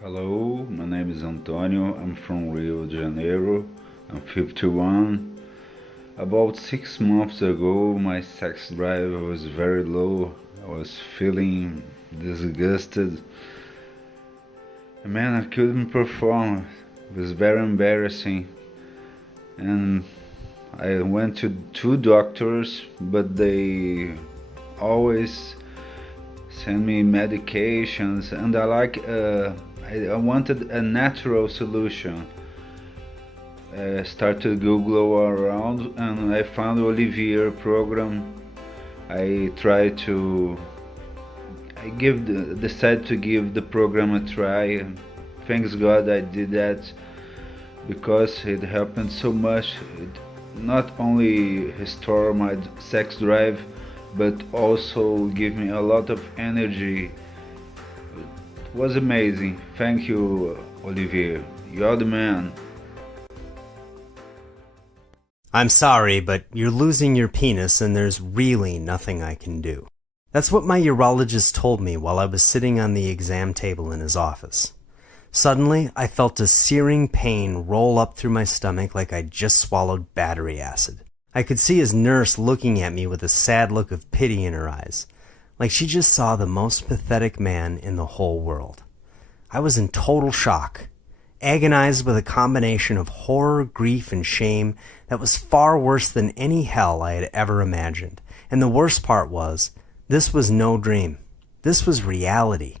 Hello, my name is Antonio. I'm from Rio de Janeiro. I'm 51. About 6 months ago, my sex drive was very low. I was feeling disgusted. Man, I couldn't perform. It was very embarrassing. And I went to 2 doctors, but they always send me medications, and I wanted a natural solution. I started Google around and I found Olivier program. I tried to decided to give the program a try. Thanks God I did that because it happened so much. It not only restored my sex drive, but also give me a lot of energy. It was amazing. Thank you, Olivier. You're the man. I'm sorry, but you're losing your penis and there's really nothing I can do. That's what my urologist told me while I was sitting on the exam table in his office. Suddenly, I felt a searing pain roll up through my stomach like I'd just swallowed battery acid. I could see his nurse looking at me with a sad look of pity in her eyes, like she just saw the most pathetic man in the whole world. I was in total shock, agonized with a combination of horror, grief, and shame that was far worse than any hell I had ever imagined. And the worst part was, this was no dream. This was reality.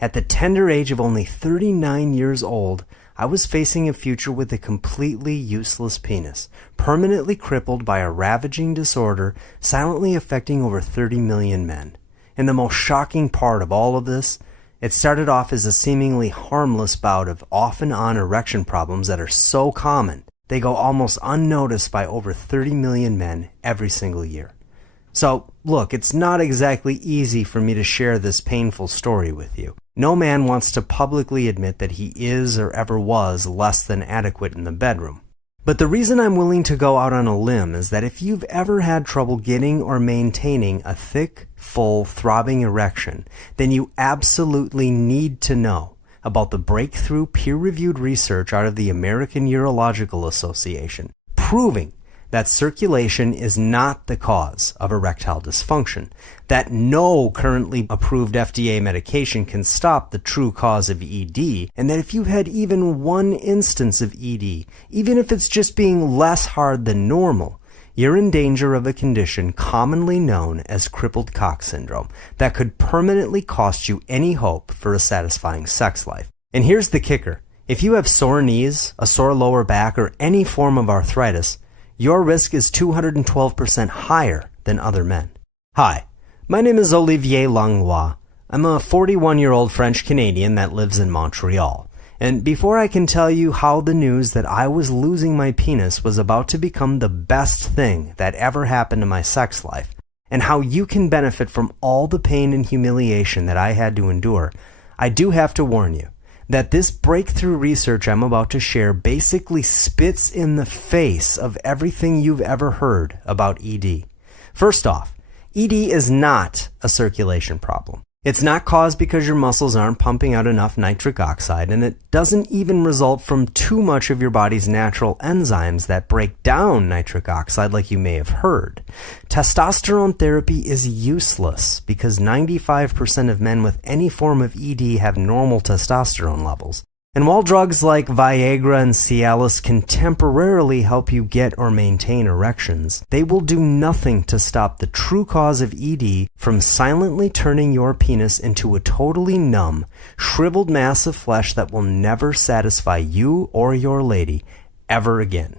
At the tender age of only 39 years old, I was facing a future with a completely useless penis, permanently crippled by a ravaging disorder silently affecting over 30 million men. And the most shocking part of all of this, it started off as a seemingly harmless bout of off-and-on erection problems that are so common, they go almost unnoticed by over 30 million men every single year. So, look, it's not exactly easy for me to share this painful story with you. No man wants to publicly admit that he is or ever was less than adequate in the bedroom. But the reason I'm willing to go out on a limb is that if you've ever had trouble getting or maintaining a thick, full, throbbing erection, then you absolutely need to know about the breakthrough peer-reviewed research out of the American Urological Association, proving that circulation is not the cause of erectile dysfunction, that no currently approved FDA medication can stop the true cause of ED, and that if you've had even one instance of ED, even if it's just being less hard than normal, you're in danger of a condition commonly known as crippled cock syndrome that could permanently cost you any hope for a satisfying sex life. And here's the kicker. If you have sore knees, a sore lower back, or any form of arthritis, your risk is 212% higher than other men. Hi, my name is Olivier Langlois. I'm a 41-year-old French-Canadian that lives in Montreal. And before I can tell you how the news that I was losing my penis was about to become the best thing that ever happened to my sex life, and how you can benefit from all the pain and humiliation that I had to endure, I do have to warn you that this breakthrough research I'm about to share basically spits in the face of everything you've ever heard about ED. First off, ED is not a circulation problem. It's not caused because your muscles aren't pumping out enough nitric oxide, and it doesn't even result from too much of your body's natural enzymes that break down nitric oxide like you may have heard. Testosterone therapy is useless because 95% of men with any form of ED have normal testosterone levels. And while drugs like Viagra and Cialis can temporarily help you get or maintain erections, they will do nothing to stop the true cause of ED from silently turning your penis into a totally numb, shriveled mass of flesh that will never satisfy you or your lady ever again.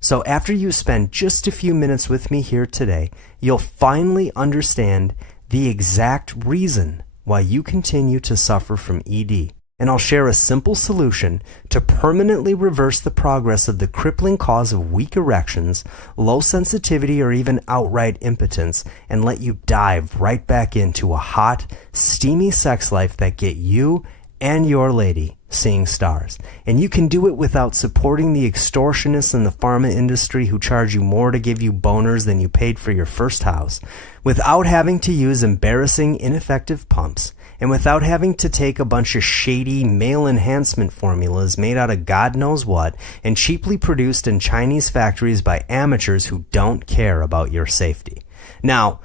So after you spend just a few minutes with me here today, you'll finally understand the exact reason why you continue to suffer from ED. And I'll share a simple solution to permanently reverse the progress of the crippling cause of weak erections, low sensitivity, or even outright impotence, and let you dive right back into a hot, steamy sex life that get you and your lady seeing stars. And you can do it without supporting the extortionists in the pharma industry who charge you more to give you boners than you paid for your first house, without having to use embarrassing, ineffective pumps, and without having to take a bunch of shady male enhancement formulas made out of God knows what and cheaply produced in Chinese factories by amateurs who don't care about your safety. Now,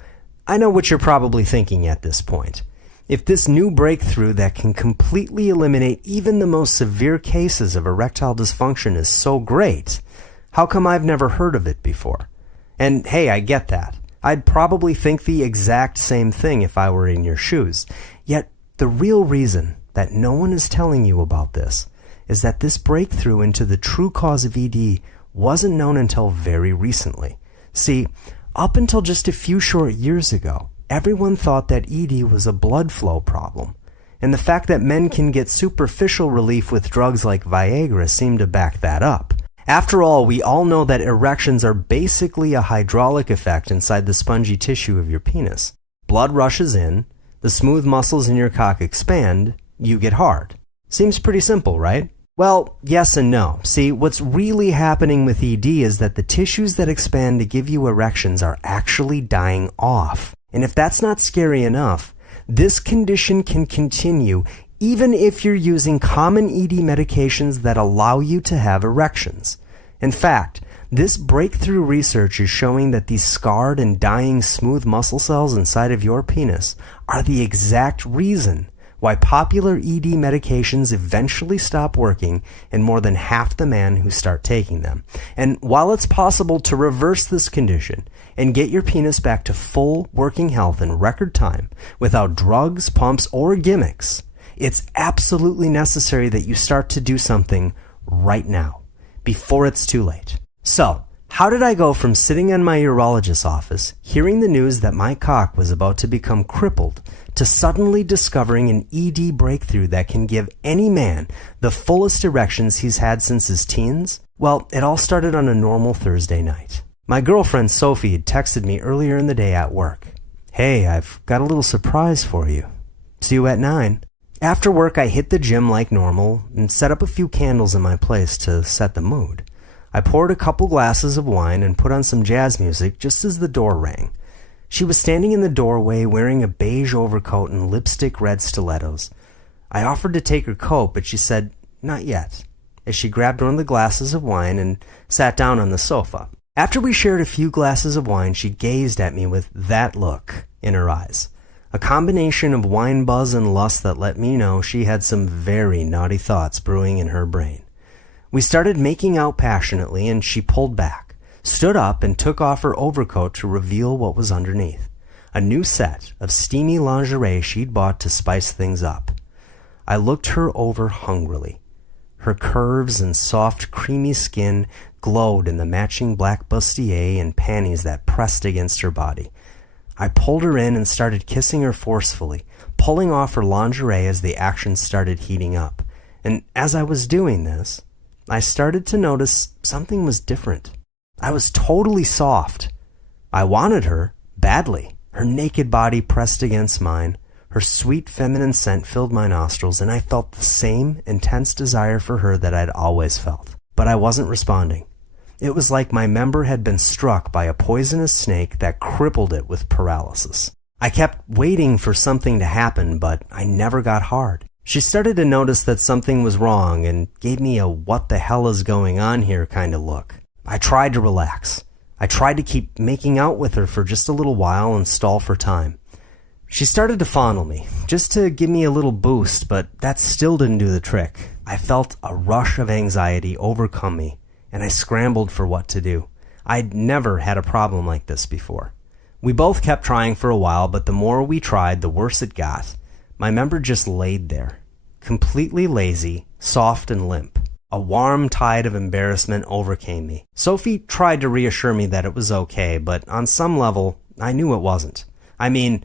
I know what you're probably thinking at this point. If this new breakthrough that can completely eliminate even the most severe cases of erectile dysfunction is so great, how come I've never heard of it before? And hey, I get that. I'd probably think the exact same thing if I were in your shoes. Yet, the real reason that no one is telling you about this is that this breakthrough into the true cause of ED wasn't known until very recently. See, up until just a few short years ago, everyone thought that ED was a blood flow problem. And the fact that men can get superficial relief with drugs like Viagra seemed to back that up. After all, we all know that erections are basically a hydraulic effect inside the spongy tissue of your penis. Blood rushes in, the smooth muscles in your cock expand, you get hard. Seems pretty simple, right? Well, yes and no. See, what's really happening with ED is that the tissues that expand to give you erections are actually dying off. And if that's not scary enough, this condition can continue even if you're using common ED medications that allow you to have erections. In fact, this breakthrough research is showing that these scarred and dying smooth muscle cells inside of your penis are the exact reason why popular ED medications eventually stop working in more than half the men who start taking them. And while it's possible to reverse this condition and get your penis back to full working health in record time without drugs, pumps, or gimmicks, it's absolutely necessary that you start to do something right now, before it's too late. So, how did I go from sitting in my urologist's office, hearing the news that my cock was about to become crippled, to suddenly discovering an ED breakthrough that can give any man the fullest erections he's had since his teens? Well, it all started on a normal Thursday night. My girlfriend Sophie had texted me earlier in the day at work. "Hey, I've got a little surprise for you. See you at 9. After work, I hit the gym like normal and set up a few candles in my place to set the mood. I poured a couple glasses of wine and put on some jazz music just as the door rang. She was standing in the doorway wearing a beige overcoat and lipstick red stilettos. I offered to take her coat, but she said, "Not yet," as she grabbed one of the glasses of wine and sat down on the sofa. After we shared a few glasses of wine, she gazed at me with that look in her eyes. A combination of wine buzz and lust that let me know she had some very naughty thoughts brewing in her brain. We started making out passionately, and she pulled back, stood up, and took off her overcoat to reveal what was underneath. A new set of steamy lingerie she'd bought to spice things up. I looked her over hungrily. Her curves and soft, creamy skin glowed in the matching black bustier and panties that pressed against her body. I pulled her in and started kissing her forcefully, pulling off her lingerie as the action started heating up. And as I was doing this, I started to notice something was different. I was totally soft. I wanted her, badly. Her naked body pressed against mine. Her sweet feminine scent filled my nostrils, and I felt the same intense desire for her that I'd always felt. But I wasn't responding. It was like my member had been struck by a poisonous snake that crippled it with paralysis. I kept waiting for something to happen, but I never got hard. She started to notice that something was wrong and gave me a "what the hell is going on here" kind of look. I tried to relax. I tried to keep making out with her for just a little while and stall for time. She started to fondle me, just to give me a little boost, but that still didn't do the trick. I felt a rush of anxiety overcome me, and I scrambled for what to do. I'd never had a problem like this before. We both kept trying for a while, but the more we tried, the worse it got. My member just laid there, completely lazy, soft and limp. A warm tide of embarrassment overcame me. Sophie tried to reassure me that it was okay, but on some level, I knew it wasn't. I mean,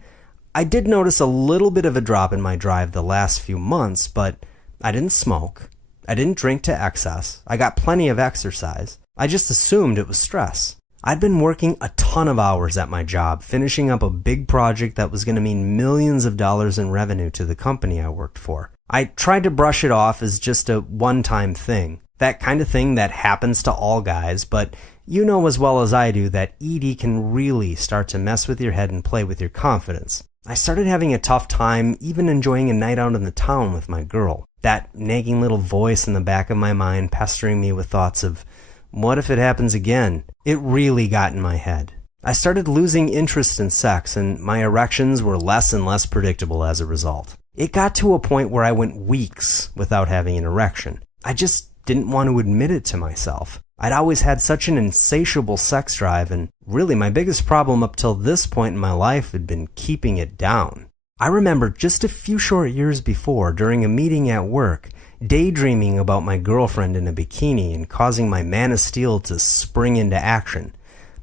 I did notice a little bit of a drop in my drive the last few months, but I didn't smoke. I didn't drink to excess. I got plenty of exercise. I just assumed it was stress. I'd been working a ton of hours at my job, finishing up a big project that was going to mean millions of dollars in revenue to the company I worked for. I tried to brush it off as just a one-time thing. That kind of thing that happens to all guys, but you know as well as I do that ED can really start to mess with your head and play with your confidence. I started having a tough time even enjoying a night out in the town with my girl. That nagging little voice in the back of my mind pestering me with thoughts of, what if it happens again? It really got in my head. I started losing interest in sex, and my erections were less and less predictable as a result. It got to a point where I went weeks without having an erection. I just didn't want to admit it to myself. I'd always had such an insatiable sex drive, and really my biggest problem up till this point in my life had been keeping it down. I remember just a few short years before, during a meeting at work, daydreaming about my girlfriend in a bikini and causing my man of steel to spring into action.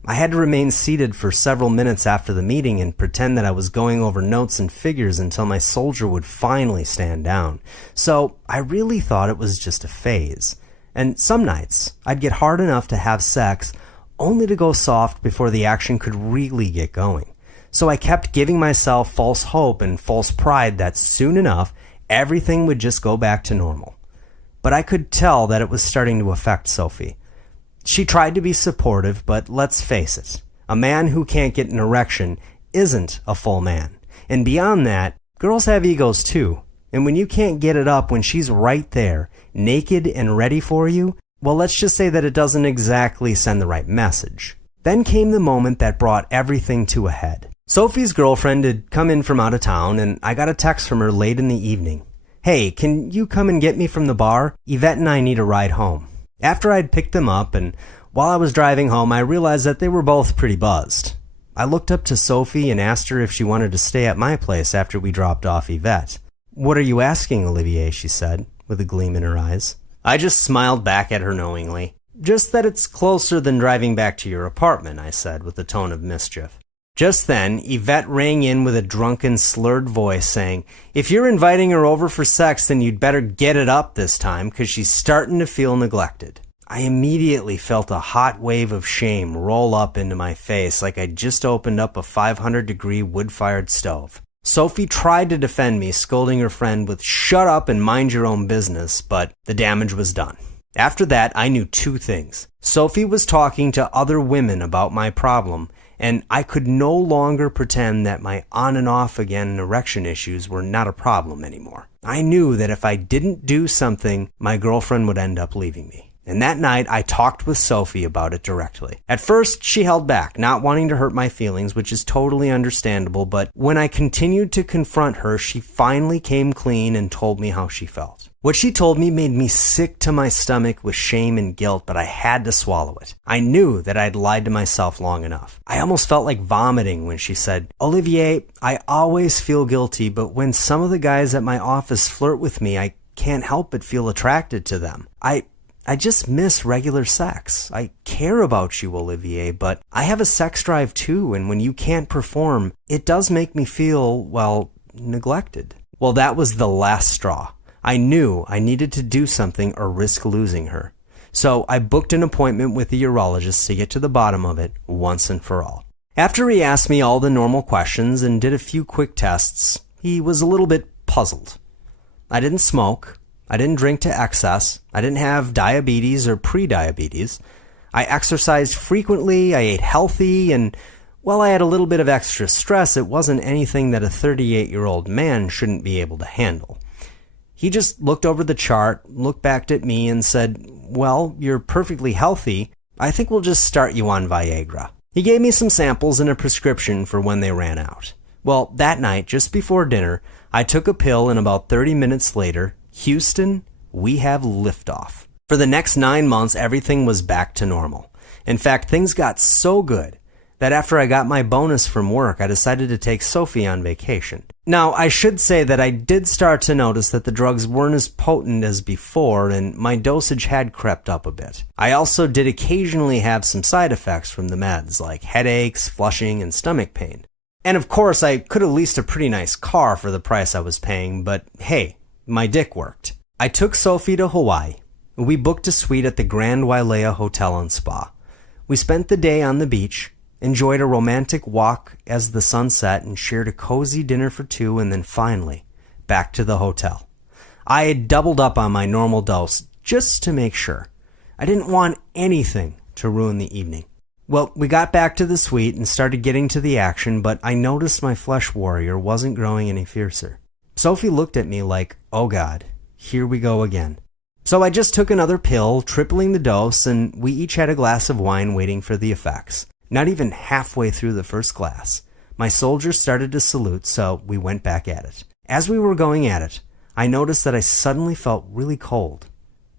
I had to remain seated for several minutes after the meeting and pretend that I was going over notes and figures until my soldier would finally stand down. So I really thought it was just a phase. And some nights, I'd get hard enough to have sex, only to go soft before the action could really get going. So I kept giving myself false hope and false pride that soon enough, everything would just go back to normal. But I could tell that it was starting to affect Sophie. She tried to be supportive, but let's face it, a man who can't get an erection isn't a full man. And beyond that, girls have egos too. And when you can't get it up when she's right there, naked and ready for you, well, let's just say that it doesn't exactly send the right message. Then came the moment that brought everything to a head. Sophie's girlfriend had come in from out of town, and I got a text from her late in the evening. Hey, can you come and get me from the bar? Yvette and I need a ride home. After I'd picked them up, and while I was driving home, I realized that they were both pretty buzzed. I looked up to Sophie and asked her if she wanted to stay at my place after we dropped off Yvette. What are you asking, Olivier? She said, with a gleam in her eyes. I just smiled back at her knowingly. Just that it's closer than driving back to your apartment, I said, with a tone of mischief. Just then, Yvette rang in with a drunken, slurred voice saying, if you're inviting her over for sex, then you'd better get it up this time, 'cause she's starting to feel neglected. I immediately felt a hot wave of shame roll up into my face like I'd just opened up a 500-degree wood-fired stove. Sophie tried to defend me, scolding her friend with shut up and mind your own business, but the damage was done. After that, I knew two things. Sophie was talking to other women about my problem, and I could no longer pretend that my on and off again erection issues were not a problem anymore. I knew that if I didn't do something, my girlfriend would end up leaving me. And that night, I talked with Sophie about it directly. At first, she held back, not wanting to hurt my feelings, which is totally understandable, but when I continued to confront her, she finally came clean and told me how she felt. What she told me made me sick to my stomach with shame and guilt, but I had to swallow it. I knew that I'd lied to myself long enough. I almost felt like vomiting when she said, Olivier, I always feel guilty, but when some of the guys at my office flirt with me, I can't help but feel attracted to them. I just miss regular sex. I care about you, Olivier, but I have a sex drive too, and when you can't perform, it does make me feel, well, neglected. Well, that was the last straw. I knew I needed to do something or risk losing her. So I booked an appointment with the urologist to get to the bottom of it once and for all. After he asked me all the normal questions and did a few quick tests, he was a little bit puzzled. I didn't smoke. I didn't drink to excess. I didn't have diabetes or pre-diabetes. I exercised frequently. I ate healthy. And while I had a little bit of extra stress, it wasn't anything that a 38-year-old man shouldn't be able to handle. He just looked over the chart, looked back at me and said, well, you're perfectly healthy. I think we'll just start you on Viagra. He gave me some samples and a prescription for when they ran out. Well, that night, just before dinner, I took a pill and about 30 minutes later, Houston, we have liftoff. For the next 9 months, everything was back to normal. In fact, things got so good that after I got my bonus from work, I decided to take Sophie on vacation. Now, I should say that I did start to notice that the drugs weren't as potent as before, and my dosage had crept up a bit. I also did occasionally have some side effects from the meds, like headaches, flushing, and stomach pain. And of course, I could have leased a pretty nice car for the price I was paying, but hey, my dick worked. I took Sophie to Hawaii. We booked a suite at the Grand Wailea Hotel and Spa. We spent the day on the beach, enjoyed a romantic walk as the sun set, and shared a cozy dinner for two, and then finally, back to the hotel. I had doubled up on my normal dose just to make sure. I didn't want anything to ruin the evening. Well, we got back to the suite and started getting to the action, but I noticed my flesh warrior wasn't growing any fiercer. Sophie looked at me like, oh God, here we go again. So I just took another pill, tripling the dose, and we each had a glass of wine waiting for the effects. Not even halfway through the first glass, my soldiers started to salute, so we went back at it. As we were going at it, I noticed that I suddenly felt really cold.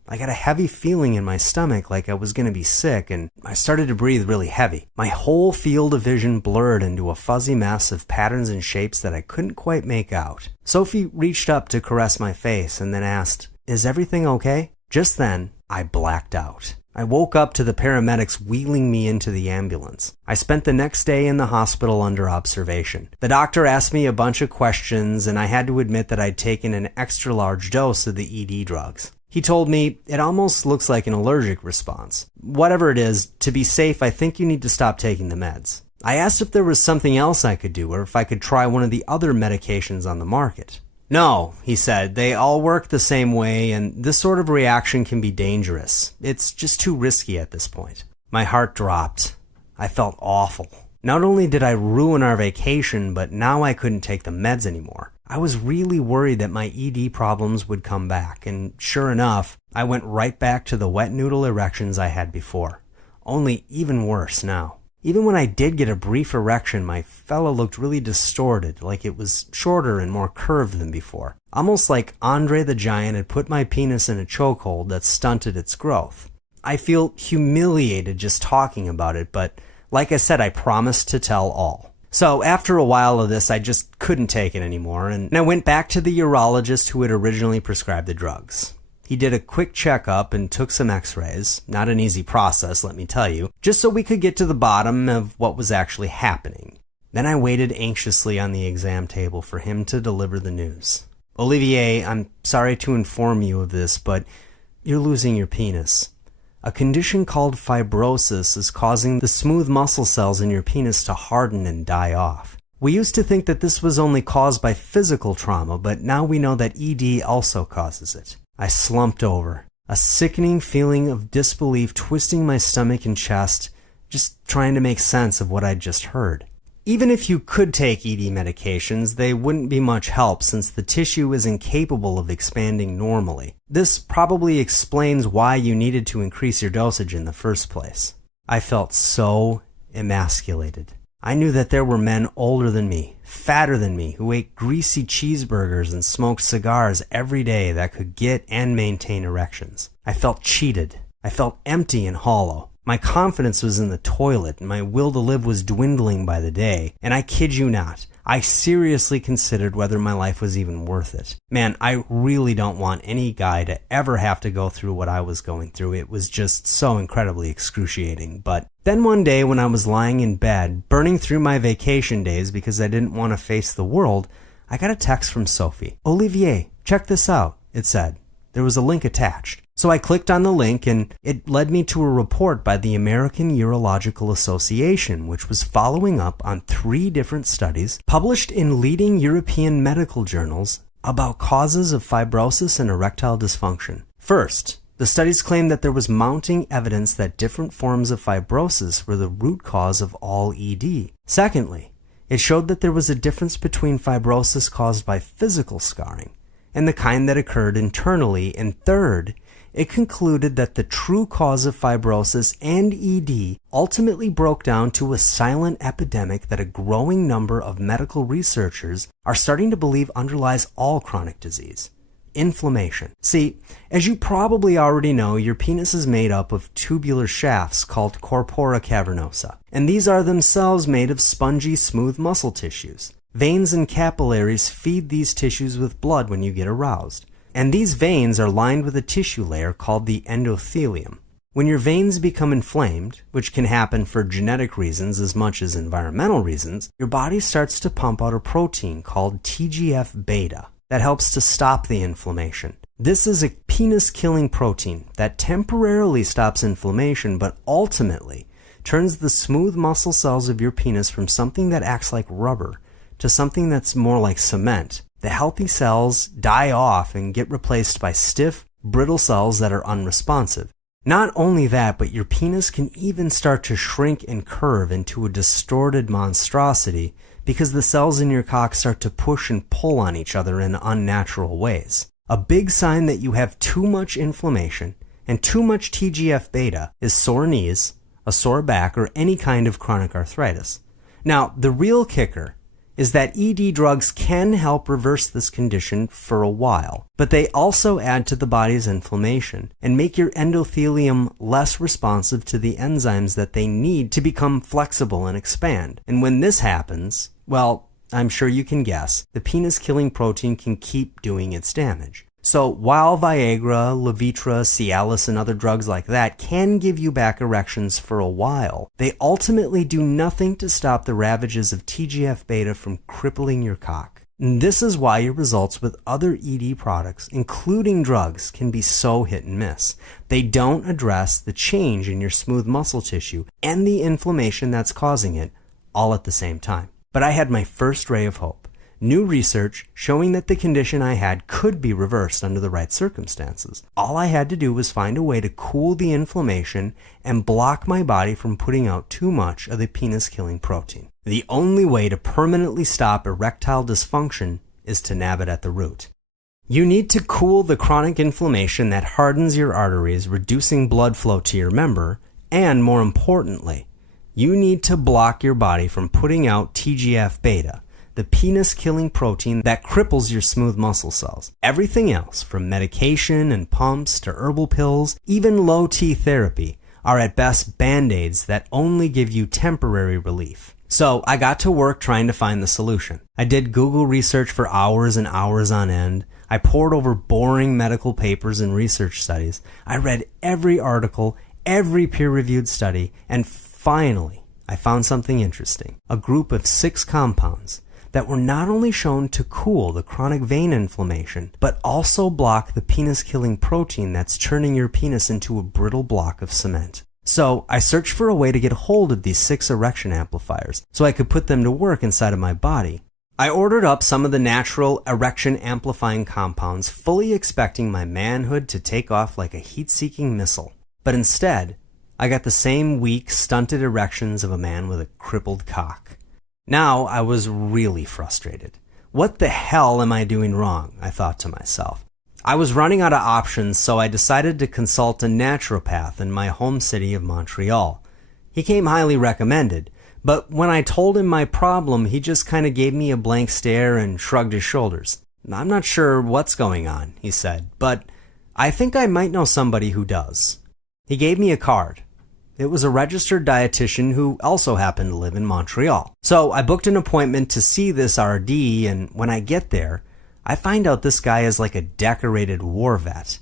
I got a heavy feeling in my stomach like I was going to be sick, and I started to breathe really heavy. My whole field of vision blurred into a fuzzy mess of patterns and shapes that I couldn't quite make out. Sophie reached up to caress my face and then asked, "Is everything okay?" Just then, I blacked out. I woke up to the paramedics wheeling me into the ambulance. I spent the next day in the hospital under observation. The doctor asked me a bunch of questions, and I had to admit that I'd taken an extra large dose of the ED drugs. He told me, it almost looks like an allergic response. Whatever it is, to be safe, I think you need to stop taking the meds. I asked if there was something else I could do, or if I could try one of the other medications on the market. No, he said, they all work the same way, and this sort of reaction can be dangerous. It's just too risky at this point. My heart dropped. I felt awful. Not only did I ruin our vacation, but now I couldn't take the meds anymore. I was really worried that my ED problems would come back, and sure enough, I went right back to the wet noodle erections I had before. Only even worse now. Even when I did get a brief erection, my fella looked really distorted, like it was shorter and more curved than before. Almost like Andre the Giant had put my penis in a chokehold that stunted its growth. I feel humiliated just talking about it, but like I said, I promised to tell all. So after a while of this, I just couldn't take it anymore, and I went back to the urologist who had originally prescribed the drugs. He did a quick checkup and took some x-rays. Not an easy process, let me tell you, just so we could get to the bottom of what was actually happening. Then I waited anxiously on the exam table for him to deliver the news. Olivier, I'm sorry to inform you of this, but you're losing your penis. A condition called fibrosis is causing the smooth muscle cells in your penis to harden and die off. We used to think that this was only caused by physical trauma, but now we know that ED also causes it. I slumped over, a sickening feeling of disbelief twisting my stomach and chest, just trying to make sense of what I'd just heard. Even if you could take ED medications, they wouldn't be much help since the tissue is incapable of expanding normally. This probably explains why you needed to increase your dosage in the first place. I felt so emasculated. I knew that there were men older than me, fatter than me, who ate greasy cheeseburgers and smoked cigars every day that could get and maintain erections. I felt cheated. I felt empty and hollow. My confidence was in the toilet, and my will to live was dwindling by the day. And I kid you not, I seriously considered whether my life was even worth it. Man, I really don't want any guy to ever have to go through what I was going through. It was just so incredibly excruciating. But then one day when I was lying in bed, burning through my vacation days because I didn't want to face the world, I got a text from Sophie. "Olivier, check this out," it said. There was a link attached. So I clicked on the link, and it led me to a report by the American Urological Association, which was following up on 3 different studies published in leading European medical journals about causes of fibrosis and erectile dysfunction. First, the studies claimed that there was mounting evidence that different forms of fibrosis were the root cause of all ED. Secondly, it showed that there was a difference between fibrosis caused by physical scarring and the kind that occurred internally. And third, it concluded that the true cause of fibrosis and ED ultimately broke down to a silent epidemic that a growing number of medical researchers are starting to believe underlies all chronic disease: inflammation. See, as you probably already know, your penis is made up of tubular shafts called corpora cavernosa, and these are themselves made of spongy, smooth muscle tissues. Veins and capillaries feed these tissues with blood when you get aroused. And these veins are lined with a tissue layer called the endothelium. When your veins become inflamed, which can happen for genetic reasons as much as environmental reasons, your body starts to pump out a protein called TGF-beta that helps to stop the inflammation. This is a penis-killing protein that temporarily stops inflammation, but ultimately turns the smooth muscle cells of your penis from something that acts like rubber to something that's more like cement. The healthy cells die off and get replaced by stiff, brittle cells that are unresponsive. Not only that, but your penis can even start to shrink and curve into a distorted monstrosity because the cells in your cock start to push and pull on each other in unnatural ways. A big sign that you have too much inflammation and too much TGF-beta is sore knees, a sore back, or any kind of chronic arthritis. Now, the real kicker is that ED drugs can help reverse this condition for a while, but they also add to the body's inflammation and make your endothelium less responsive to the enzymes that they need to become flexible and expand. And when this happens, well, I'm sure you can guess, the penis-killing protein can keep doing its damage. So while Viagra, Levitra, Cialis, and other drugs like that can give you back erections for a while, they ultimately do nothing to stop the ravages of TGF-beta from crippling your cock. And this is why your results with other ED products, including drugs, can be so hit and miss. They don't address the change in your smooth muscle tissue and the inflammation that's causing it all at the same time. But I had my first ray of hope. New research showing that the condition I had could be reversed under the right circumstances. All I had to do was find a way to cool the inflammation and block my body from putting out too much of the penis-killing protein. The only way to permanently stop erectile dysfunction is to nab it at the root. You need to cool the chronic inflammation that hardens your arteries, reducing blood flow to your member, and more importantly, you need to block your body from putting out TGF-beta, the penis-killing protein that cripples your smooth muscle cells. Everything else, from medication and pumps to herbal pills, even low-T therapy, are at best band-aids that only give you temporary relief. So I got to work trying to find the solution. I did Google research for hours and hours on end. I pored over boring medical papers and research studies. I read every article, every peer-reviewed study, and finally, I found something interesting. A group of 6 compounds that were not only shown to cool the chronic vein inflammation, but also block the penis-killing protein that's turning your penis into a brittle block of cement. So I searched for a way to get hold of these 6 erection amplifiers so I could put them to work inside of my body. I ordered up some of the natural erection amplifying compounds, fully expecting my manhood to take off like a heat-seeking missile. But instead, I got the same weak, stunted erections of a man with a crippled cock. Now I was really frustrated. What the hell am I doing wrong? I thought to myself. I was running out of options, so I decided to consult a naturopath in my home city of Montreal. He came highly recommended, but when I told him my problem, he just kind of gave me a blank stare and shrugged his shoulders. "I'm not sure what's going on," he said, "but I think I might know somebody who does." He gave me a card. It was a registered dietitian who also happened to live in Montreal. So I booked an appointment to see this RD, and when I get there, I find out this guy is like a decorated war vet.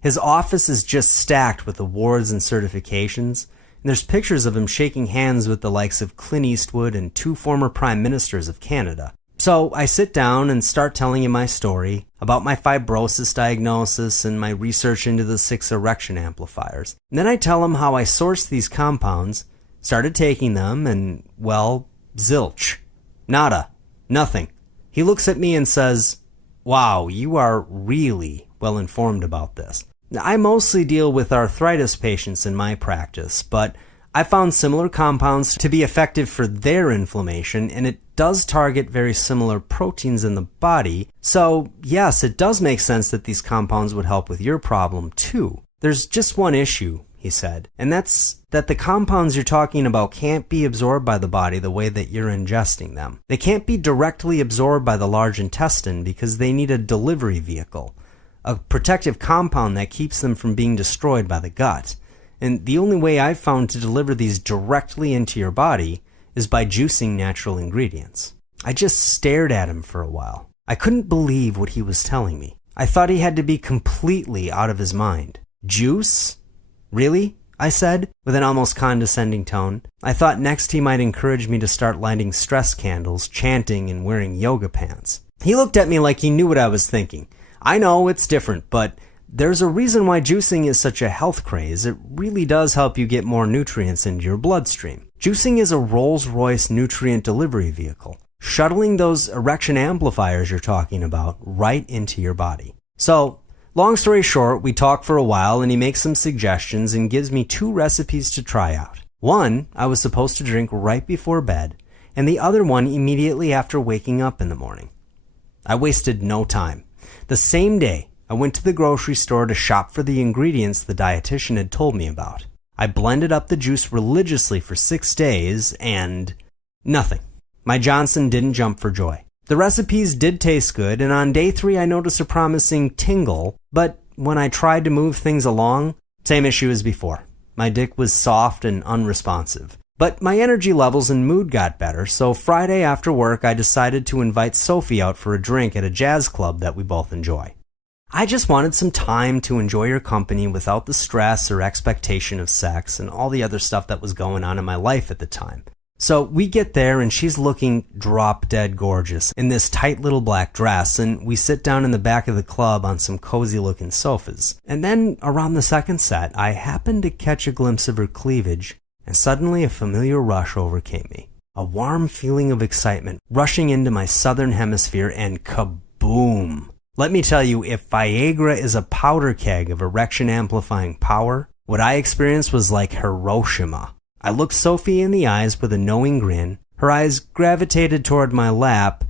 His office is just stacked with awards and certifications, and there's pictures of him shaking hands with the likes of Clint Eastwood and 2 former prime ministers of Canada. So I sit down and start telling him my story about my fibrosis diagnosis and my research into the 6 erection amplifiers. And then I tell him how I sourced these compounds, started taking them, and, well, zilch. Nada. Nothing. He looks at me and says, "Wow, you are really well informed about this." Now, I mostly deal with arthritis patients in my practice, but I found similar compounds to be effective for their inflammation, and it does target very similar proteins in the body. So yes, it does make sense that these compounds would help with your problem too. There's just one issue, he said, and that's that the compounds you're talking about can't be absorbed by the body the way that you're ingesting them. They can't be directly absorbed by the large intestine because they need a delivery vehicle, a protective compound that keeps them from being destroyed by the gut. And the only way I've found to deliver these directly into your body is by juicing natural ingredients. I just stared at him for a while. I couldn't believe what he was telling me. I thought he had to be completely out of his mind. Juice? Really? I said, with an almost condescending tone. I thought next he might encourage me to start lighting stress candles, chanting, and wearing yoga pants. He looked at me like he knew what I was thinking. I know it's different, but there's a reason why juicing is such a health craze. It really does help you get more nutrients into your bloodstream. Juicing is a Rolls-Royce nutrient delivery vehicle, shuttling those erection amplifiers you're talking about right into your body. So Long story short, we talk for a while and he makes some suggestions and gives me 2 recipes to try out. One I was supposed to drink right before bed, and the other one immediately after waking up in the morning. I wasted no time. The same day, I went to the grocery store to shop for the ingredients the dietitian had told me about. I blended up the juice religiously for 6 days and nothing. My Johnson didn't jump for joy. The recipes did taste good, and on day 3 I noticed a promising tingle, but when I tried to move things along, same issue as before. My dick was soft and unresponsive. But my energy levels and mood got better, so Friday after work I decided to invite Sophie out for a drink at a jazz club that we both enjoy. I just wanted some time to enjoy her company without the stress or expectation of sex and all the other stuff that was going on in my life at the time. So we get there and she's looking drop-dead gorgeous in this tight little black dress, and we sit down in the back of the club on some cozy-looking sofas. And then around the second set, I happened to catch a glimpse of her cleavage, and suddenly a familiar rush overcame me. A warm feeling of excitement rushing into my southern hemisphere, and kaboom! Let me tell you, if Viagra is a powder keg of erection-amplifying power, what I experienced was like Hiroshima. I looked Sophie in the eyes with a knowing grin. Her eyes gravitated toward my lap,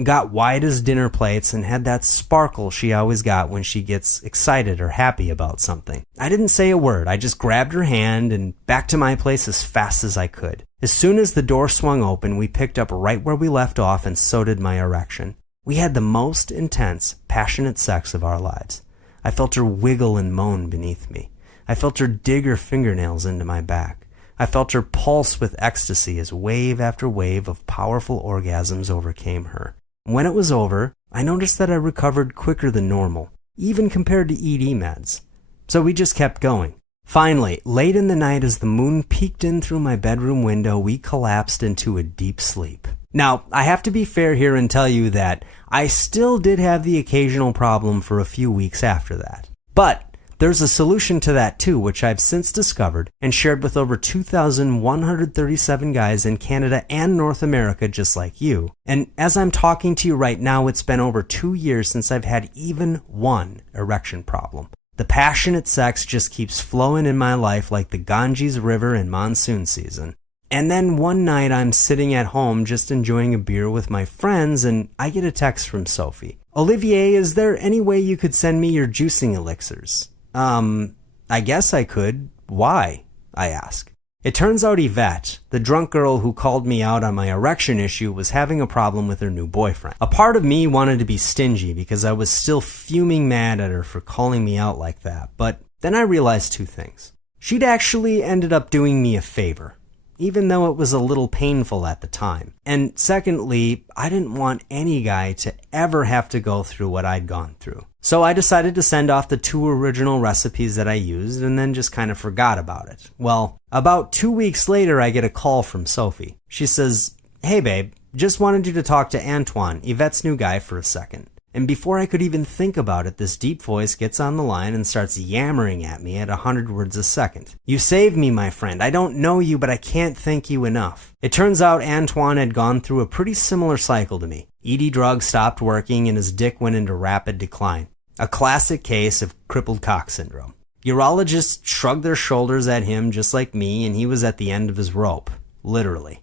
got wide as dinner plates, and had that sparkle she always got when she gets excited or happy about something. I didn't say a word. I just grabbed her hand and back to my place as fast as I could. As soon as the door swung open, we picked up right where we left off, and so did my erection. We had the most intense, passionate sex of our lives. I felt her wiggle and moan beneath me. I felt her dig her fingernails into my back. I felt her pulse with ecstasy as wave after wave of powerful orgasms overcame her. When it was over, I noticed that I recovered quicker than normal, even compared to ED meds. So we just kept going. Finally, late in the night as the moon peeked in through my bedroom window, we collapsed into a deep sleep. Now, I have to be fair here and tell you that I still did have the occasional problem for a few weeks after that. But there's a solution to that too, which I've since discovered and shared with over 2,137 guys in Canada and North America just like you. And as I'm talking to you right now, it's been over 2 years since I've had even one erection problem. The passionate sex just keeps flowing in my life like the Ganges River in monsoon season. And then one night I'm sitting at home just enjoying a beer with my friends, and I get a text from Sophie. Olivier, is there any way you could send me your juicing elixirs? I guess I could. Why? I ask. It turns out Yvette, the drunk girl who called me out on my erection issue, was having a problem with her new boyfriend. A part of me wanted to be stingy because I was still fuming mad at her for calling me out like that, but then I realized 2 things. She'd actually ended up doing me a favor, even though it was a little painful at the time. And secondly, I didn't want any guy to ever have to go through what I'd gone through. So I decided to send off the 2 original recipes that I used and then just kind of forgot about it. Well, about 2 weeks later, I get a call from Sophie. She says, "Hey babe, just wanted you to talk to Antoine, Yvette's new guy, for a second." And before I could even think about it, this deep voice gets on the line and starts yammering at me at 100 words a second. "You saved me, my friend. I don't know you, but I can't thank you enough." It turns out Antoine had gone through a pretty similar cycle to me. ED drugs stopped working and his dick went into rapid decline. A classic case of crippled cock syndrome. Urologists shrugged their shoulders at him just like me, and he was at the end of his rope. Literally.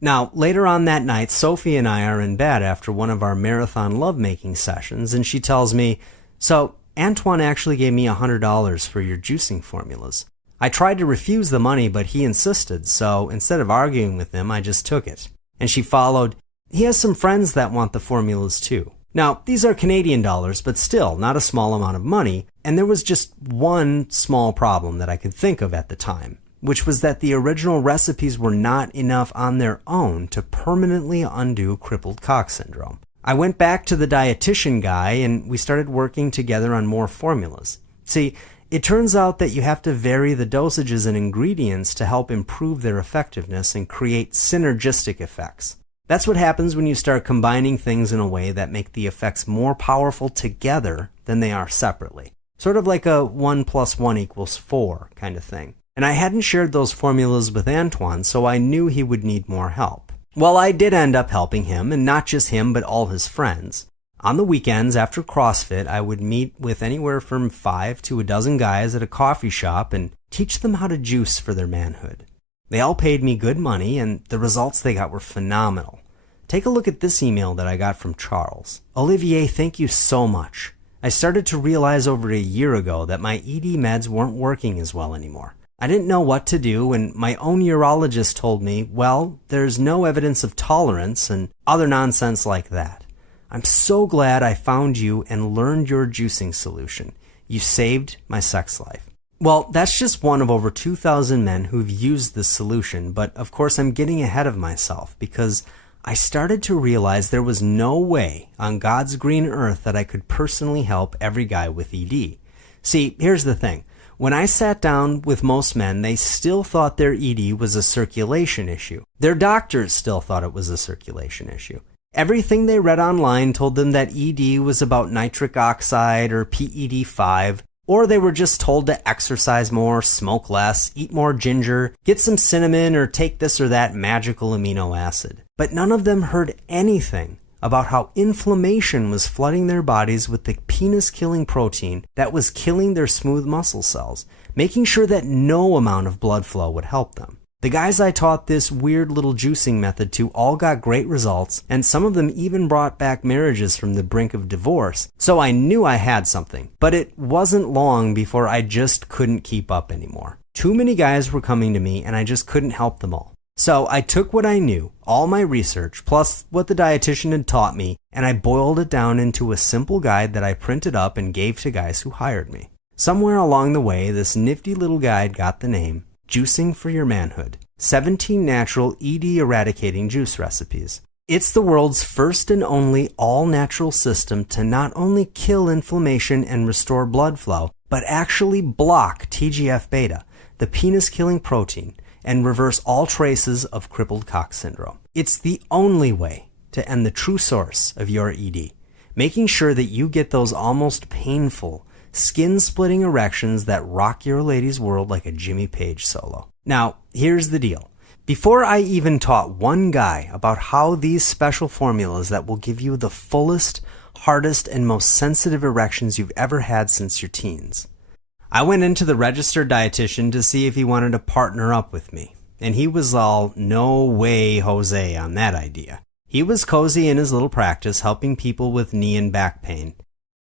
Now, later on that night, Sophie and I are in bed after one of our marathon lovemaking sessions, and she tells me, "So, Antoine actually gave me $100 for your juicing formulas. I tried to refuse the money, but he insisted, so instead of arguing with him, I just took it." And she followed, "He has some friends that want the formulas too." Now, these are Canadian dollars, but still not a small amount of money, and there was just one small problem that I could think of at the time, which was that the original recipes were not enough on their own to permanently undo crippled cock syndrome. I went back to the dietitian guy, and we started working together on more formulas. See, it turns out that you have to vary the dosages and ingredients to help improve their effectiveness and create synergistic effects. That's what happens when you start combining things in a way that make the effects more powerful together than they are separately. Sort of like a 1 + 1 = 4 kind of thing. And I hadn't shared those formulas with Antoine, so I knew he would need more help. Well, I did end up helping him, and not just him, but all his friends. On the weekends after CrossFit, I would meet with anywhere from 5 to a dozen guys at a coffee shop and teach them how to juice for their manhood. They all paid me good money, and the results they got were phenomenal. Take a look at this email that I got from Charles. Olivier, thank you so much. I started to realize over a year ago that my ED meds weren't working as well anymore. I didn't know what to do, and my own urologist told me, well, there's no evidence of tolerance and other nonsense like that. I'm so glad I found you and learned your juicing solution. You saved my sex life. Well, that's just one of over 2,000 men who've used this solution, but of course I'm getting ahead of myself because I started to realize there was no way on God's green earth that I could personally help every guy with ED. See, here's the thing. When I sat down with most men, they still thought their ED was a circulation issue. Their doctors still thought it was a circulation issue. Everything they read online told them that ED was about nitric oxide or PED5, or they were just told to exercise more, smoke less, eat more ginger, get some cinnamon, or take this or that magical amino acid. But none of them heard anything about how inflammation was flooding their bodies with the penis-killing protein that was killing their smooth muscle cells, making sure that no amount of blood flow would help them. The guys I taught this weird little juicing method to all got great results, and some of them even brought back marriages from the brink of divorce, so I knew I had something. But it wasn't long before I just couldn't keep up anymore. Too many guys were coming to me, and I just couldn't help them all. So I took what I knew, all my research, plus what the dietitian had taught me, and I boiled it down into a simple guide that I printed up and gave to guys who hired me. Somewhere along the way, this nifty little guide got the name Juicing for Your Manhood, 17 natural ED eradicating juice recipes. It's the world's first and only all-natural system to not only kill inflammation and restore blood flow, but actually block TGF-beta, the penis-killing protein, and reverse all traces of crippled cock syndrome. It's the only way to end the true source of your ED, making sure that you get those almost painful, skin-splitting erections that rock your lady's world like a Jimmy Page solo. Now, here's the deal. Before I even taught one guy about how these special formulas that will give you the fullest, hardest, and most sensitive erections you've ever had since your teens, I went into the registered dietitian to see if he wanted to partner up with me, and he was all, no way, Jose, on that idea. He was cozy in his little practice helping people with knee and back pain,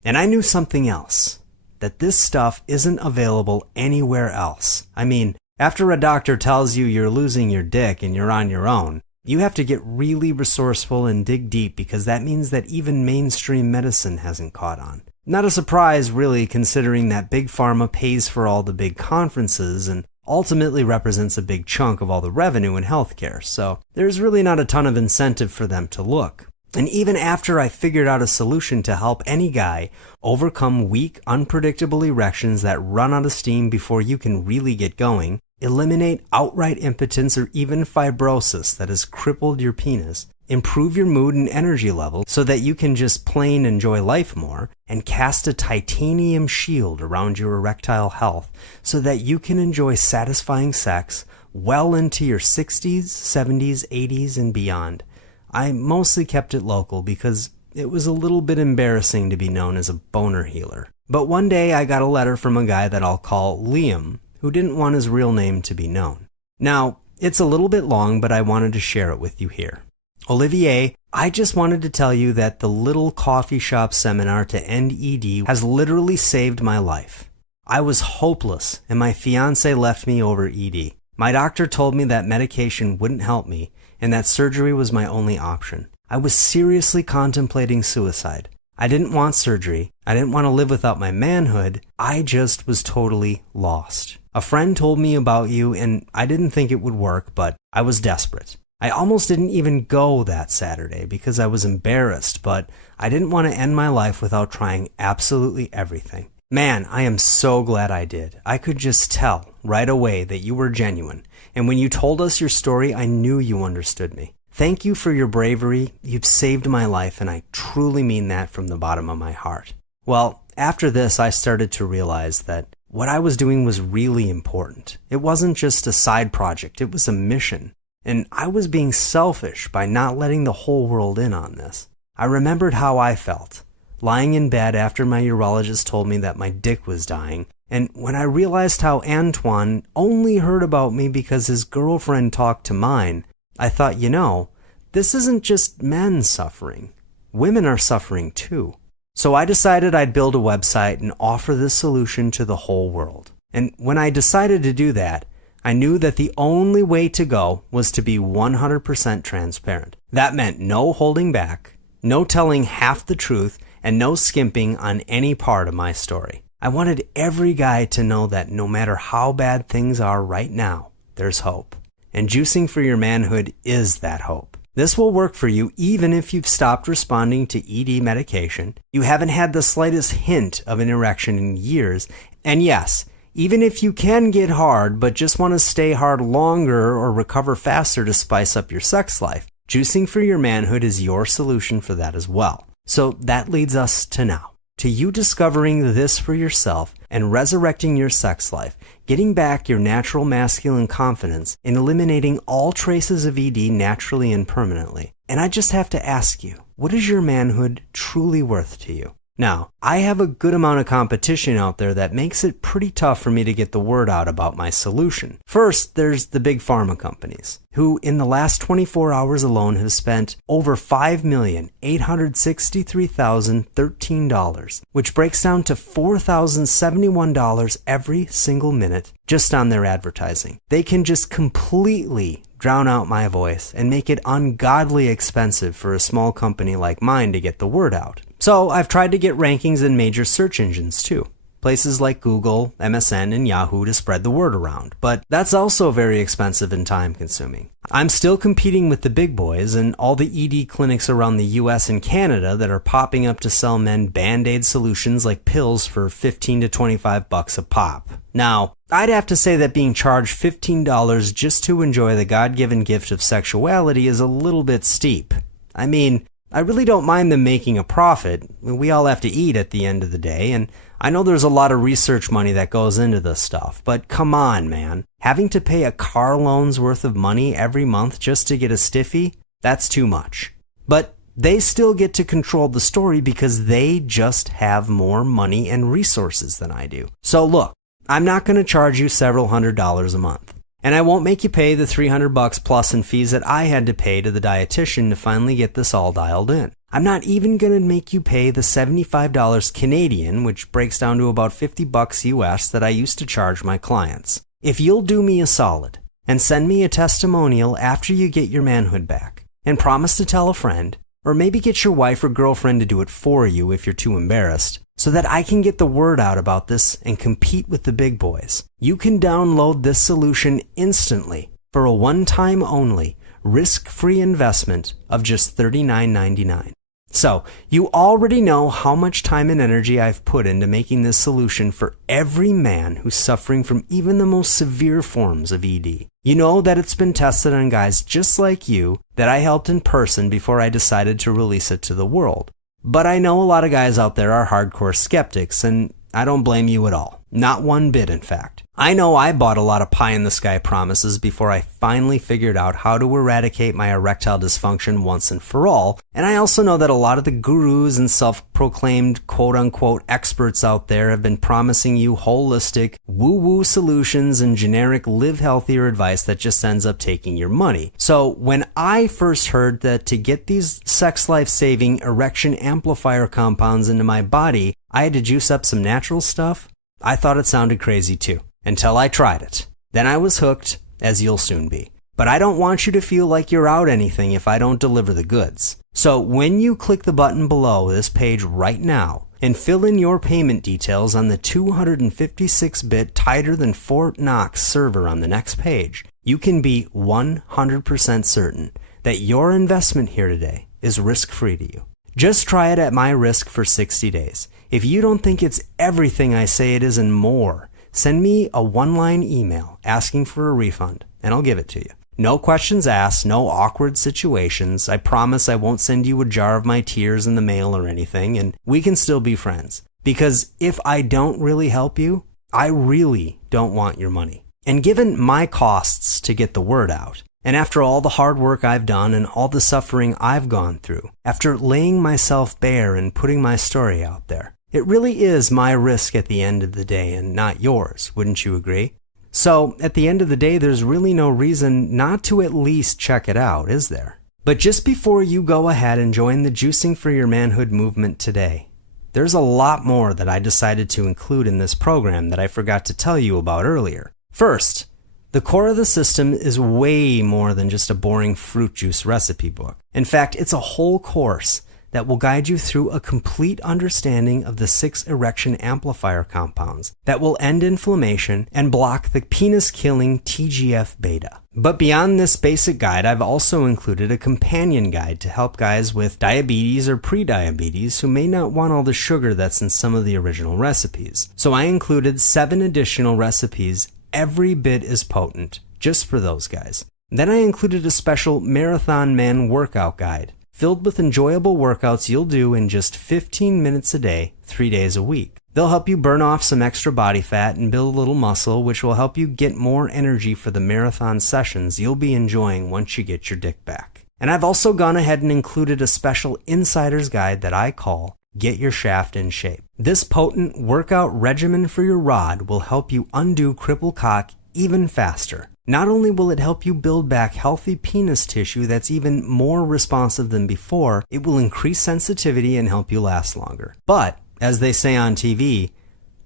and I knew something else. That this stuff isn't available anywhere else. I mean, after a doctor tells you you're losing your dick and you're on your own, you have to get really resourceful and dig deep because that means that even mainstream medicine hasn't caught on. Not a surprise, really, considering that Big Pharma pays for all the big conferences and ultimately represents a big chunk of all the revenue in healthcare, so there's really not a ton of incentive for them to look. And even after I figured out a solution to help any guy overcome weak, unpredictable erections that run out of steam before you can really get going, eliminate outright impotence or even fibrosis that has crippled your penis, improve your mood and energy level so that you can just plain enjoy life more, and cast a titanium shield around your erectile health so that you can enjoy satisfying sex well into your 60s, 70s, 80s, and beyond. I mostly kept it local because it was a little bit embarrassing to be known as a boner healer. But one day I got a letter from a guy that I'll call Liam, who didn't want his real name to be known. Now, it's a little bit long, but I wanted to share it with you here. Olivier, I just wanted to tell you that the little coffee shop seminar to end ED has literally saved my life. I was hopeless, and my fiance left me over ED. My doctor told me that medication wouldn't help me, and that surgery was my only option. I was seriously contemplating suicide. I didn't want surgery. I didn't want to live without my manhood. I just was totally lost. A friend told me about you, and I didn't think it would work, but I was desperate. I almost didn't even go that Saturday because I was embarrassed, but I didn't want to end my life without trying absolutely everything. Man, I am so glad I did. I could just tell right away that you were genuine. And when you told us your story, I knew you understood me. Thank you for your bravery. You've saved my life, and I truly mean that from the bottom of my heart. Well, after this, I started to realize that what I was doing was really important. It wasn't just a side project. It was a mission. And I was being selfish by not letting the whole world in on this. I remembered how I felt. lying in bed after my urologist told me that my dick was dying. And when I realized how Antoine only heard about me because his girlfriend talked to mine, I thought, this isn't just men suffering. Women are suffering too. So I decided I'd build a website and offer this solution to the whole world. And when I decided to do that, I knew that the only way to go was to be 100% transparent. That meant no holding back, no telling half the truth, and no skimping on any part of my story. I wanted every guy to know that no matter how bad things are right now, there's hope. And juicing for your manhood is that hope. This will work for you even if you've stopped responding to ED medication, you haven't had the slightest hint of an erection in years, and yes, even if you can get hard but just want to stay hard longer or recover faster to spice up your sex life, juicing for your manhood is your solution for that as well. So that leads us to now, to you discovering this for yourself and resurrecting your sex life, getting back your natural masculine confidence, and eliminating all traces of ED naturally and permanently. And I just have to ask you, what is your manhood truly worth to you? Now, I have a good amount of competition out there that makes it pretty tough for me to get the word out about my solution. First, there's the big pharma companies, who in the last 24 hours alone have spent over $5,863,013, which breaks down to $4,071 every single minute just on their advertising. They can just completely drown out my voice and make it ungodly expensive for a small company like mine to get the word out. So I've tried to get rankings in major search engines too. Places like Google, MSN, and Yahoo to spread the word around. But that's also very expensive and time consuming. I'm still competing with the big boys and all the ED clinics around the US and Canada that are popping up to sell men Band-Aid solutions like pills for $15 to $25 a pop. Now, I'd have to say that being charged $15 just to enjoy the God-given gift of sexuality is a little bit steep. I mean, I really don't mind them making a profit. We all have to eat at the end of the day, and I know there's a lot of research money that goes into this stuff, but come on, man. Having to pay a car loan's worth of money every month just to get a stiffy? That's too much. But they still get to control the story because they just have more money and resources than I do. So look, I'm not going to charge you several $100s a month. And I won't make you pay the $300 plus in fees that I had to pay to the dietitian to finally get this all dialed in. I'm not even going to make you pay the $75 Canadian, which breaks down to about $50 US that I used to charge my clients. If you'll do me a solid and send me a testimonial after you get your manhood back and promise to tell a friend, or maybe get your wife or girlfriend to do it for you if you're too embarrassed, so that I can get the word out about this and compete with the big boys, you can download this solution instantly for a one-time only, risk-free investment of just $39.99. So, you already know how much time and energy I've put into making this solution for every man who's suffering from even the most severe forms of ED. You know that it's been tested on guys just like you that I helped in person before I decided to release it to the world. But I know a lot of guys out there are hardcore skeptics, and I don't blame you at all. Not one bit, in fact. I know I bought a lot of pie-in-the-sky promises before I finally figured out how to eradicate my erectile dysfunction once and for all, and I also know that a lot of the gurus and self-proclaimed quote-unquote experts out there have been promising you holistic, woo-woo solutions and generic live healthier advice that just ends up taking your money. So when I first heard that to get these sex life-saving erection amplifier compounds into my body, I had to juice up some natural stuff, I thought it sounded crazy too. Until I tried it. Then I was hooked, as you'll soon be. But I don't want you to feel like you're out anything if I don't deliver the goods. So when you click the button below this page right now and fill in your payment details on the 256-bit tighter than Fort Knox server on the next page, you can be 100% certain that your investment here today is risk-free to you. Just try it at my risk for 60 days. If you don't think it's everything I say it is and more, send me a one-line email asking for a refund, and I'll give it to you. No questions asked, no awkward situations. I promise I won't send you a jar of my tears in the mail or anything, and we can still be friends. Because if I don't really help you, I really don't want your money. And given my costs to get the word out, And after all the hard work I've done and all the suffering I've gone through, after laying myself bare and putting my story out there, it really is my risk at the end of the day and not yours, wouldn't you agree? So, at the end of the day, there's really no reason not to at least check it out, is there? But just before you go ahead and join the Juicing for Your Manhood movement today, there's a lot more that I decided to include in this program that I forgot to tell you about earlier. First, the core of the system is way more than just a boring fruit juice recipe book. In fact, it's a whole course that will guide you through a complete understanding of the 6 erection amplifier compounds that will end inflammation and block the penis-killing TGF-beta. But beyond this basic guide, I've also included a companion guide to help guys with diabetes or pre-diabetes who may not want all the sugar that's in some of the original recipes. So I included 7 additional recipes every bit as potent, just for those guys. Then I included a special Marathon Man workout guide, filled with enjoyable workouts you'll do in just 15 minutes a day, 3 days a week. They'll help you burn off some extra body fat and build a little muscle, which will help you get more energy for the marathon sessions you'll be enjoying once you get your dick back. And I've also gone ahead and included a special insider's guide that I call Get Your Shaft in Shape. This potent workout regimen for your rod will help you undo cripple cock even faster. Not only will it help you build back healthy penis tissue that's even more responsive than before, it will increase sensitivity and help you last longer. But, as they say on TV,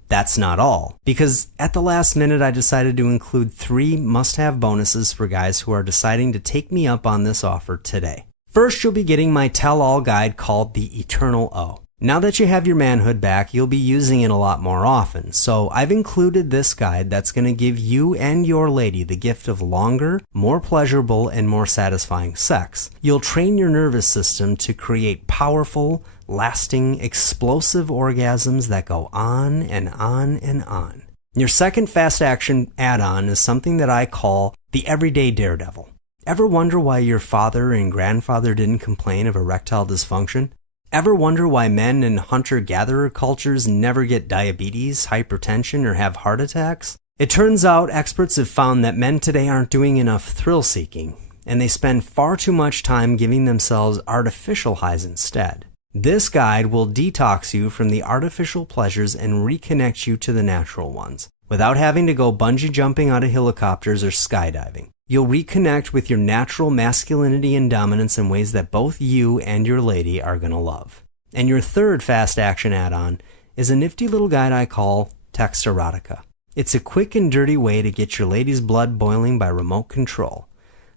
that's not all. Because at the last minute I decided to include 3 must-have bonuses for guys who are deciding to take me up on this offer today. First, you'll be getting my tell-all guide called the Eternal O. Now that you have your manhood back, you'll be using it a lot more often, so I've included this guide that's going to give you and your lady the gift of longer, more pleasurable, and more satisfying sex. You'll train your nervous system to create powerful, lasting, explosive orgasms that go on and on and on. Your second fast action add-on is something that I call the Everyday Daredevil. Ever wonder why your father and grandfather didn't complain of erectile dysfunction? Ever wonder why men in hunter-gatherer cultures never get diabetes, hypertension, or have heart attacks? It turns out experts have found that men today aren't doing enough thrill-seeking, and they spend far too much time giving themselves artificial highs instead. This guide will detox you from the artificial pleasures and reconnect you to the natural ones, without having to go bungee jumping out of helicopters or skydiving. You'll reconnect with your natural masculinity and dominance in ways that both you and your lady are going to love. And your third fast action add-on is a nifty little guide I call Text Erotica. It's a quick and dirty way to get your lady's blood boiling by remote control.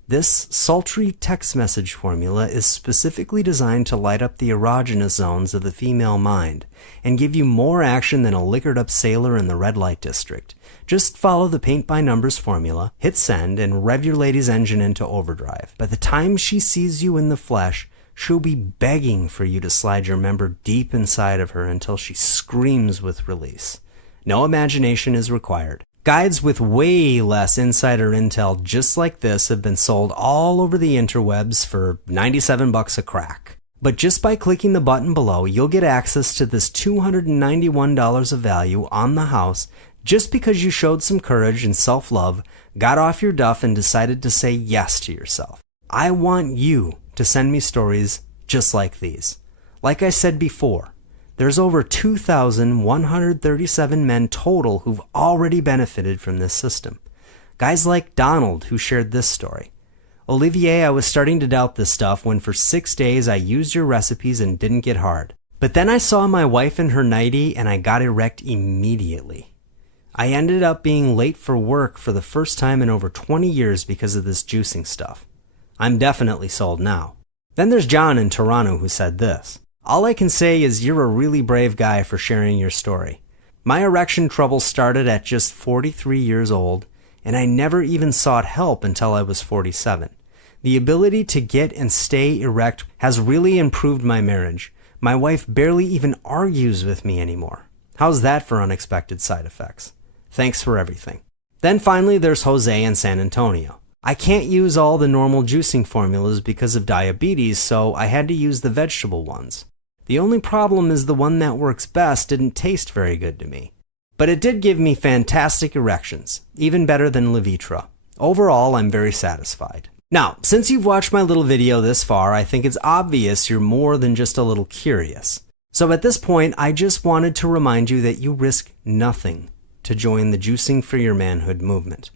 This sultry text message formula is specifically designed to light up the erogenous zones of the female mind and give you more action than a liquored up sailor in the red light district. Just follow the paint-by-numbers formula, hit send, and rev your lady's engine into overdrive. By the time she sees you in the flesh, she'll be begging for you to slide your member deep inside of her until she screams with release. No imagination is required. Guides with way less insider intel just like this have been sold all over the interwebs for $97 a crack. But just by clicking the button below, you'll get access to this $291 of value on the house just because you showed some courage and self-love, got off your duff, and decided to say yes to yourself. I want you to send me stories just like these. Like I said before, there's over 2,137 men total who've already benefited from this system. Guys like Donald, who shared this story. Olivier, I was starting to doubt this stuff when for 6 days I used your recipes and didn't get hard. But then I saw my wife in her nightie and I got erect immediately. I ended up being late for work for the first time in over 20 years because of this juicing stuff. I'm definitely sold now. Then there's John in Toronto who said this. All I can say is you're a really brave guy for sharing your story. My erection trouble started at just 43 years old, and I never even sought help until I was 47. The ability to get and stay erect has really improved my marriage. My wife barely even argues with me anymore. How's that for unexpected side effects? Thanks for everything. Then finally there's Jose in San Antonio. I can't use all the normal juicing formulas because of diabetes, so I had to use the vegetable ones. The only problem is the one that works best didn't taste very good to me. But it did give me fantastic erections, even better than Levitra. Overall, I'm very satisfied. Now, since you've watched my little video this far, I think it's obvious you're more than just a little curious. So at this point, I just wanted to remind you that you risk nothing to join the Juicing for Your Manhood movement.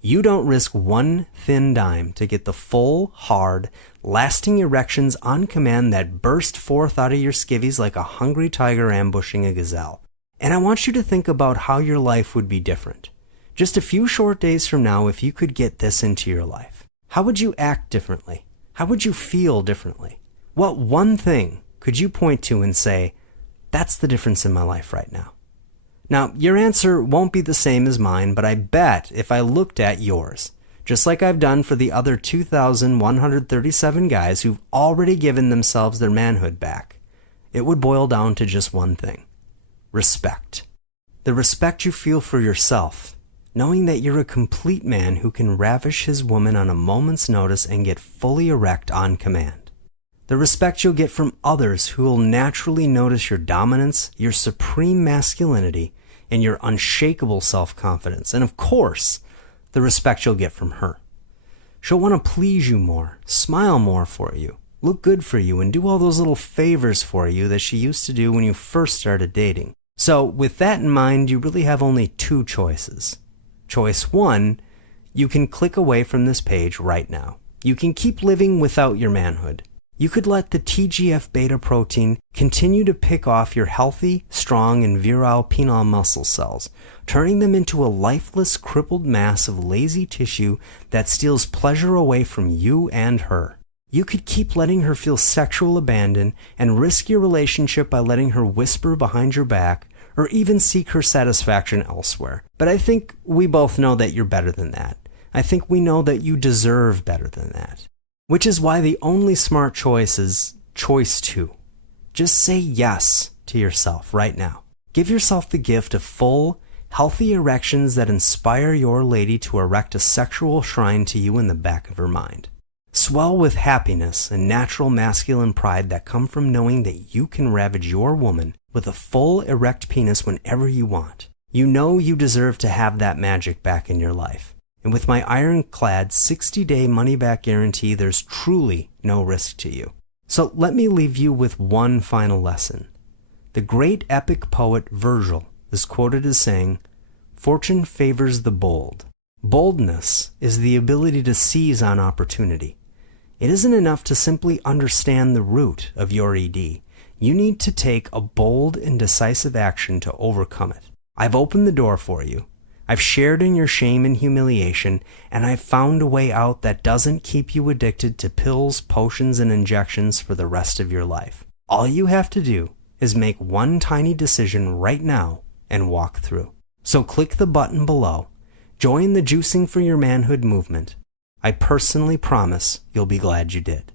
You don't risk one thin dime to get the full, hard, lasting erections on command that burst forth out of your skivvies like a hungry tiger ambushing a gazelle. And I want you to think about how your life would be different. Just a few short days from now, if you could get this into your life, how would you act differently? How would you feel differently? What one thing could you point to and say, that's the difference in my life right now? Now, your answer won't be the same as mine, but I bet if I looked at yours, just like I've done for the other 2,137 guys who've already given themselves their manhood back, it would boil down to just one thing: respect. The respect you feel for yourself, knowing that you're a complete man who can ravish his woman on a moment's notice and get fully erect on command. The respect you'll get from others who will naturally notice your dominance, your supreme masculinity, and your unshakable self-confidence. And of course, the respect you'll get from her. She'll want to please you more, smile more for you, look good for you, and do all those little favors for you that she used to do when you first started dating. So with that in mind, you really have only two choices. Choice one, you can click away from this page right now. You can keep living without your manhood. You could let the TGF-beta protein continue to pick off your healthy, strong, and virile penile muscle cells, turning them into a lifeless, crippled mass of lazy tissue that steals pleasure away from you and her. You could keep letting her feel sexual abandon and risk your relationship by letting her whisper behind your back, or even seek her satisfaction elsewhere. But I think we both know that you're better than that. I think we know that you deserve better than that. Which is why the only smart choice is choice two. Just say yes to yourself right now. Give yourself the gift of full, healthy erections that inspire your lady to erect a sexual shrine to you in the back of her mind. Swell with happiness and natural masculine pride that come from knowing that you can ravage your woman with a full erect penis whenever you want. You know you deserve to have that magic back in your life. And with my ironclad 60-day money-back guarantee, there's truly no risk to you. So let me leave you with one final lesson. The great epic poet Virgil is quoted as saying, "Fortune favors the bold." Boldness is the ability to seize on opportunity. It isn't enough to simply understand the root of your ED. You need to take a bold and decisive action to overcome it. I've opened the door for you. I've shared in your shame and humiliation, and I've found a way out that doesn't keep you addicted to pills, potions, and injections for the rest of your life. All you have to do is make one tiny decision right now and walk through. So click the button below. Join the Juicing for Your Manhood movement. I personally promise you'll be glad you did.